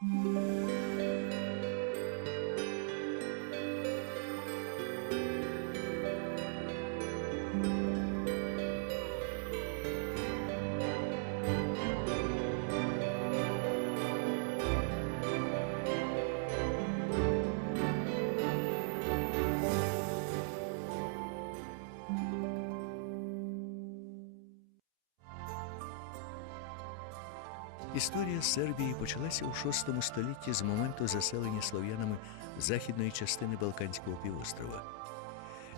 Música Історія Сербії почалася у VI столітті з моменту заселення слов'янами західної частини Балканського півострова.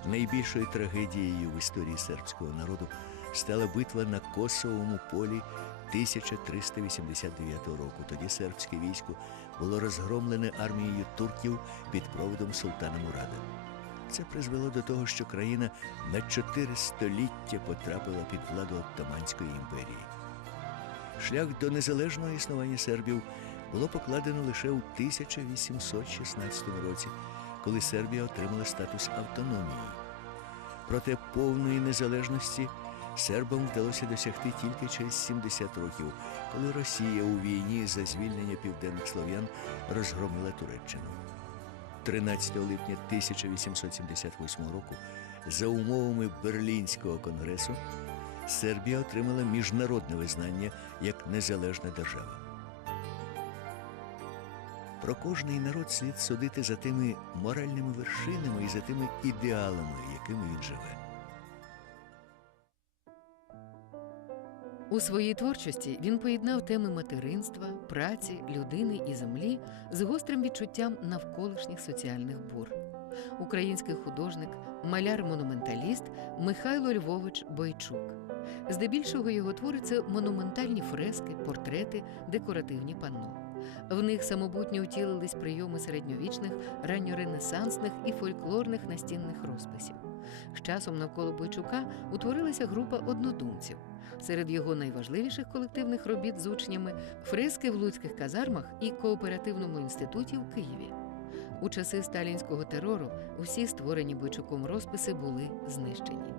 Найбільшою трагедією в історії сербського народу стала битва на Косовому полі 1389 року. Тоді сербське військо було розгромлене армією турків під проводом султана Мурада. Це призвело до того, що країна на чотири століття потрапила під владу Оттаманської імперії. Шлях до незалежного існування сербів було покладено лише у 1816 році, коли Сербія отримала статус автономії. Проте повної незалежності сербам вдалося досягти тільки через 70 років, коли Росія у війні за звільнення південних слов'ян розгромила Туреччину. 13 липня 1878 року за умовами Берлінського конгресу Сербія отримала міжнародне визнання як незалежна держава. Про кожний народ слід судити за тими моральними вершинами і за тими ідеалами, якими він живе. У своїй творчості він поєднав теми материнства, праці, людини і землі з гострим відчуттям навколишніх соціальних бур. Український художник, маляр-монументаліст Михайло Львович Бойчук. Здебільшого його твори це монументальні фрески, портрети, декоративні панно. В них самобутньо втілились прийоми середньовічних, ранньоренесансних і фольклорних настінних розписів. З часом навколо Бойчука утворилася група однодумців. Серед його найважливіших колективних робіт з учнями фрески в луцьких казармах і кооперативному інституті в Києві. У часи сталінського терору усі створені Бойчуком розписи були знищені.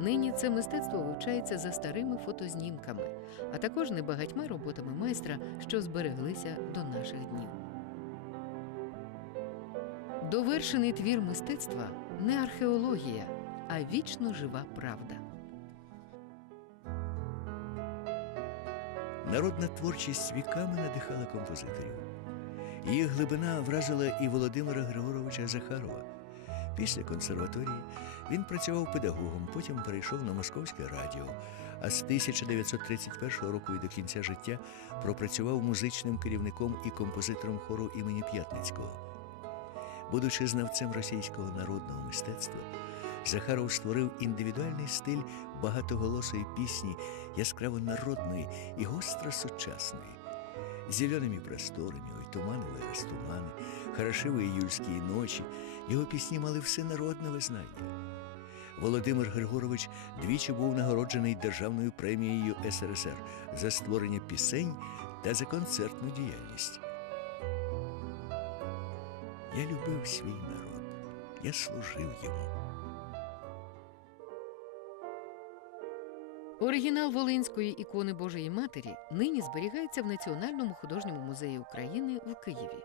Нині це мистецтво вивчається за старими фотознімками, а також небагатьма роботами майстра, що збереглися до наших днів. Довершений твір мистецтва не археологія, а вічно жива правда. Народна творчість віками надихала композиторів. Її глибина вразила і Володимира Григоровича Захарова. Після консерваторії він працював педагогом, потім перейшов на московське радіо, а з 1931 року і до кінця життя пропрацював музичним керівником і композитором хору імені П'ятницького. Будучи знавцем російського народного мистецтва, Захаров створив індивідуальний стиль багатоголосої пісні, яскраво народної і гостро сучасної Зелеными просторами, ой, тумановые растуманы, хорошивые июльские ночі, його пісні мали всенародне визнання. Володимир Григорович двічі був нагороджений державною премією СРСР за створення пісень та за концертну діяльність. Я любив свій народ, я служив йому. Оригінал Волинської ікони Божої Матері нині зберігається в Національному художньому музеї України в Києві.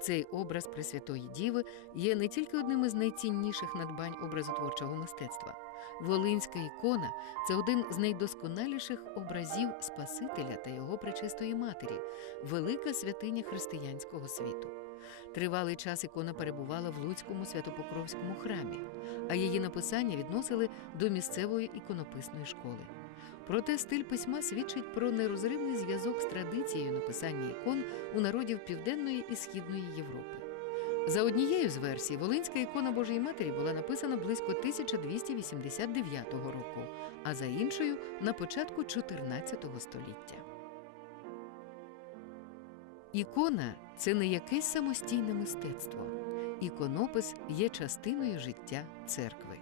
Цей образ Пресвятої Діви є не тільки одним із найцінніших надбань образотворчого мистецтва. Волинська ікона це один з найдосконаліших образів Спасителя та його пречистої матері, велика святиня християнського світу. Тривалий час ікона перебувала в Луцькому святопокровському храмі, а її написання відносили до місцевої іконописної школи. Проте стиль письма свідчить про нерозривний зв'язок з традицією написання ікон у народів Південної і Східної Європи. За однією з версій, Волинська ікона Божої Матері була написана близько 1289 року, а за іншою на початку 14 століття. Ікона це не якесь самостійне мистецтво. Іконопис є частиною життя церкви.